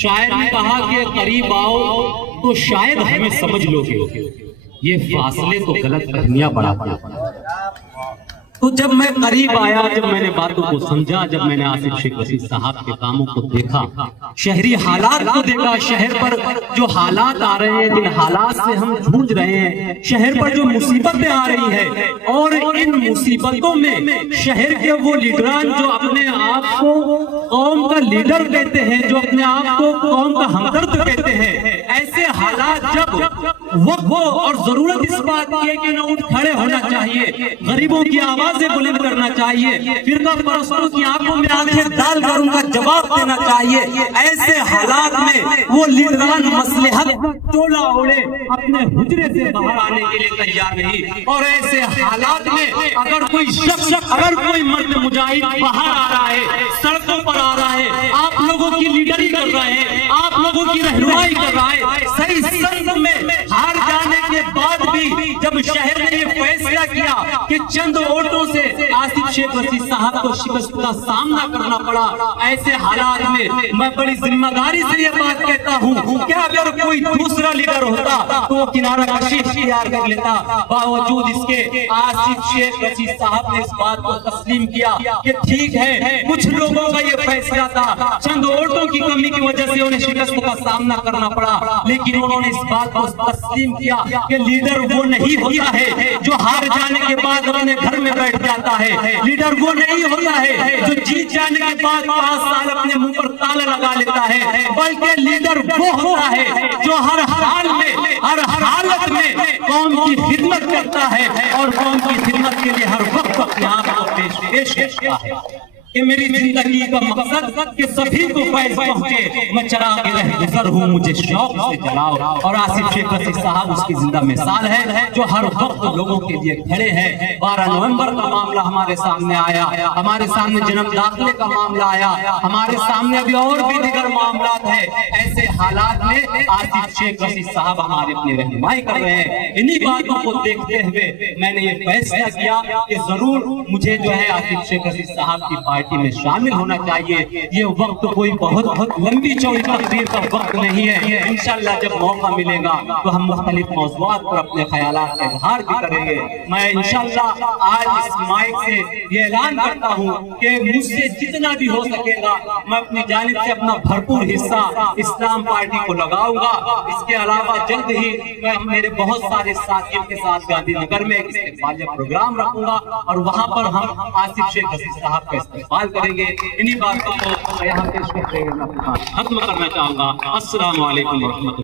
شاعر نے کہا کہ قریب آؤ تو شاید ہمیں سمجھ لو گے، یہ فاصلے تو غلط فہمیاں بڑھاتے ہیں۔ تو جب میں قریب آیا، جب میں نے باتوں کو سمجھا، جب میں نے آصف شیخ وسیع صاحب کے کاموں کو دیکھا، شہری حالات کو دیکھا، شہر پر جو حالات آ رہے ہیں، جن حالات سے ہم جھوج رہے ہیں، شہر پر جو مصیبتیں آ رہی ہیں، اور ان مصیبتوں میں شہر کے وہ لیڈران جو اپنے آپ کو قوم کا لیڈر کہتے ہیں، جو اپنے آپ کو قوم کا ہمدرد کہتے ہیں، ایسے حالات جب وقت ہو اور ضرورت اس بات کی ہے کہ نہ اٹھ کھڑے ہونا چاہیے، غریبوں کی آوازیں بلند کرنا چاہیے، فرقہ پرستوں کی آنکھوں میں آنکھیں ڈال کر ان کا جواب دینا چاہیے، ایسے حالات میں وہ لیڈران مصلحت چولا اوڑے اپنے حجرے سے باہر آنے کے لیے تیار نہیں۔ اور ایسے حالات میں اگر کوئی شخص، اگر کوئی مرد مجاہد باہر آ رہا ہے، سڑکوں پر آ رہا ہے، آپ لوگوں کی لیڈری کر رہے ہیں، آپ لوگوں کی رہنمائی کر رہا ہے، صحیح سند میں ہار جانے کے بعد بھی جب شہر نے یہ فیصلہ کیا کہ چند ووٹوں سے آصف شیخ وسیع صاحب کو شکست کا سامنا کرنا پڑا، ایسے حالات میں بڑی ذمہ داری سے یہ بات کہتا ہوں کہ اگر کوئی دوسرا لیڈر ہوتا تو وہ کنارہ کشی اختیار کر لیتا، باوجود اس کے آصف شیخ وسیع صاحب نے اس بات کو تسلیم کیا کہ ٹھیک ہے، کچھ لوگوں کا یہ فیصلہ تھا، چند ووٹوں کی کمی کی وجہ سے انہیں شکست کا سامنا کرنا پڑا، لیکن انہوں نے اس بات کو تسلیم کیا کہ لیڈر وہ نہیں ہوتا ہے جو ہار جانے کے بعد اپنے گھر میں بیٹھ جاتا ہے، لیڈر وہ نہیں ہوتا ہے جو جیت جانے کے بعد 5 سال اپنے منہ پر تالا لگا لیتا ہے، بلکہ لیڈر وہ ہوتا ہے جو ہر حال میں، ہر حالت میں قوم کی خدمت کرتا ہے اور قوم کی خدمت کے لیے ہر وقت اپنے آپ کو پیش کرتا ہے۔ کہ میری زندگی کا مقصد کہ سبھی کو فیض پہنچے، میں چراغ رہ گزر ہوں، مجھے شوق سے جلاؤ۔ اور آصف شیخ وسیع صاحب اس کی زندہ مثال ہے جو ہر وقت لوگوں کے لیے کھڑے ہیں۔ 12 نومبر کا معاملہ ہمارے سامنے آیا، ہمارے سامنے جنم داخلے کا معاملہ آیا، ہمارے سامنے ابھی اور بھی دیگر معاملات ہیں۔ ایسے حالات میں آصف شیخ وسیع صاحب ہمارے اپنی رہنمائی کر رہے ہیں۔ انہی باتوں کو دیکھتے ہوئے میں نے یہ فیصلہ کیا کہ ضرور مجھے جو ہے آصف شیخ وسیع صاحب کی پارٹی میں شامل ہونا چاہیے۔ یہ وقت کوئی بہت لمبی چوڑی تقریر کا وقت نہیں ہے، انشاءاللہ جب موقع ملے گا تو ہم مختلف موضوعات پر اپنے خیالات کا اظہار بھی کریں گے۔ میں انشاءاللہ آج اس مائک سے یہ اعلان کرتا ہوں کہ مجھ سے جتنا بھی ہو سکے گا میں اپنی جانب سے اپنا بھرپور حصہ اسلام پارٹی کو لگاؤں گا۔ اس کے علاوہ جلد ہی میں میرے بہت سارے ساتھیوں کے ساتھ گاندھی نگر میں ایک استقبالیہ پروگرام رکھوں گا اور وہاں پر ہم آصف شیخ وسیع صاحب کا استقبال کریں گے۔ انہی باتوں کو یہاں پیش کرتے ہوئے میں ختم کرنا چاہوں گا۔ السلام علیکم ورحمۃ اللہ۔